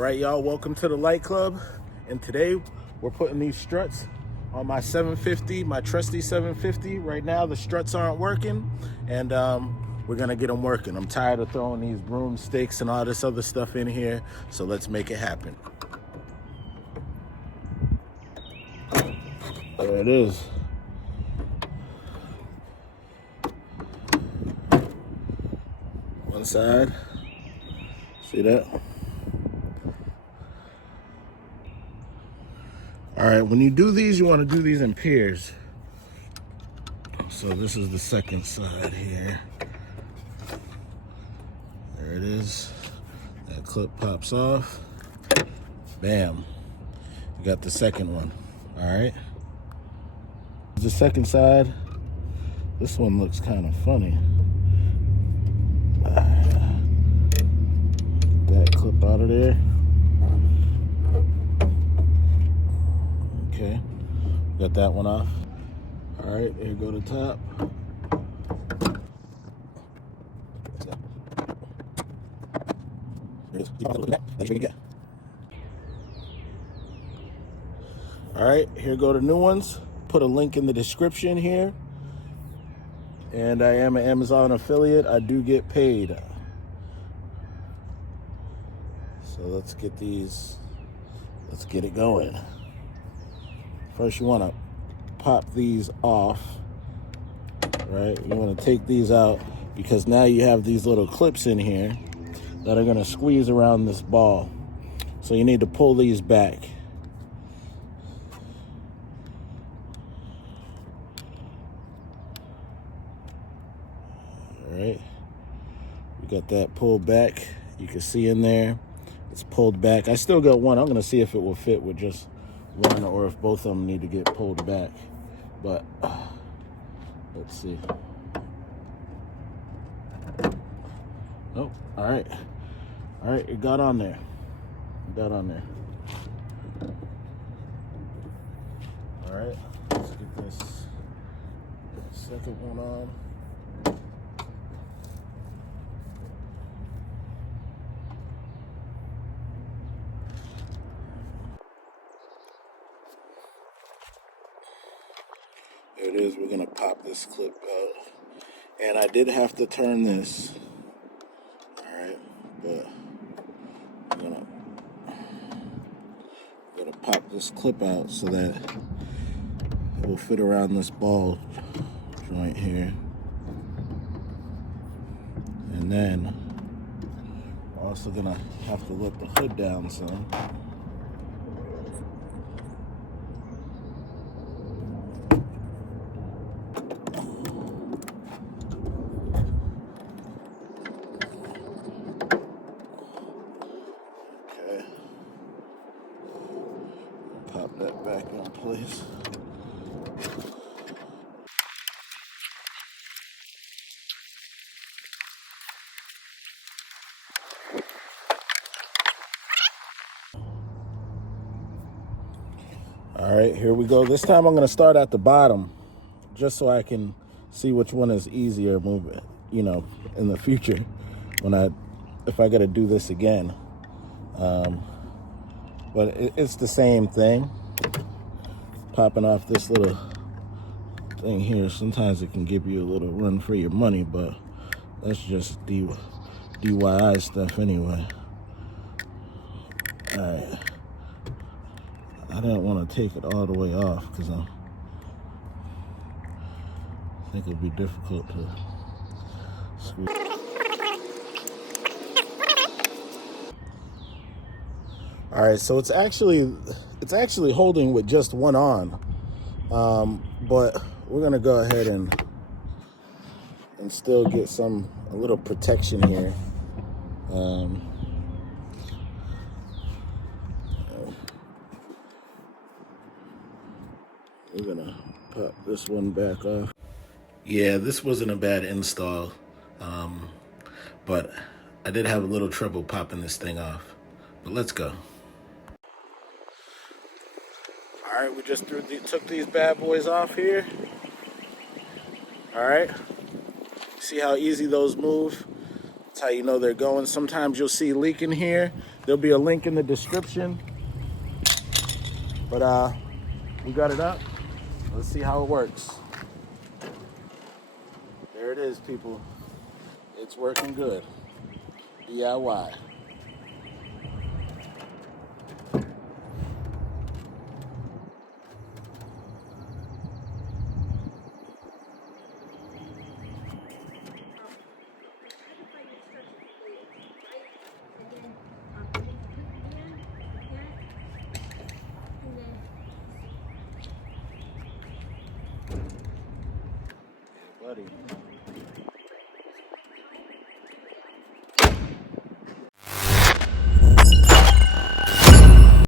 right, y'all, welcome to the Light Club. And today we're putting these struts on my 750, my trusty 750. Right now the struts aren't working, and we're gonna get them working. I'm tired of throwing these broomsticks and all this other stuff in here, so let's make it happen. There it is. One side, see that? All right, when you do these, you want to do these in pairs. So this is the second side here. There it is. That clip pops off. Bam. You got the second one. All right. The second side. This one looks kind of funny. That clip out of there. Okay. Got that one off. All right, here go the top. All right, here go the new ones. Put a link in the description here. And I am an Amazon affiliate. I do get paid. So let's get these, let's get it going. First, you want to pop these off, right? You want to take these out because now you have these little clips in here that are going to squeeze around this ball. So you need to pull these back. All right. We got that pulled back. You can see in there, it's pulled back. I still got one. I'm going to see if it will fit with just one or if both of them need to get pulled back. But let's see. Oh, all right. All right, it got on there. It got on there. All right, let's get this second one on. There it is. We're gonna pop this clip out. And I did have to turn this. All right, but I'm gonna pop this clip out so that it will fit around this ball joint here. And then I'm also gonna have to let the hood down some. Okay. Pop that back in place. All right, here we go. This time I'm going to start at the bottom just so I can see which one is easier moving, you know, in the future if I got to do this again. But it's the same thing. Popping off this little thing here, sometimes it can give you a little run for your money, but that's just DIY stuff anyway. All right. I didn't want to take it all the way off because I think it'd be difficult to squeeze. All right, so it's actually holding with just one on, but we're gonna go ahead and still get a little protection here. We're gonna pop this one back off. Yeah, this wasn't a bad install, but I did have a little trouble popping this thing off. But let's go. All right, we just took these bad boys off here. All right, see how easy those move? That's how you know they're going. Sometimes you'll see leak in here. There'll be a link in the description. But we got it up. Let's see how it works. There it is, people. It's working good. DIY. Buddy.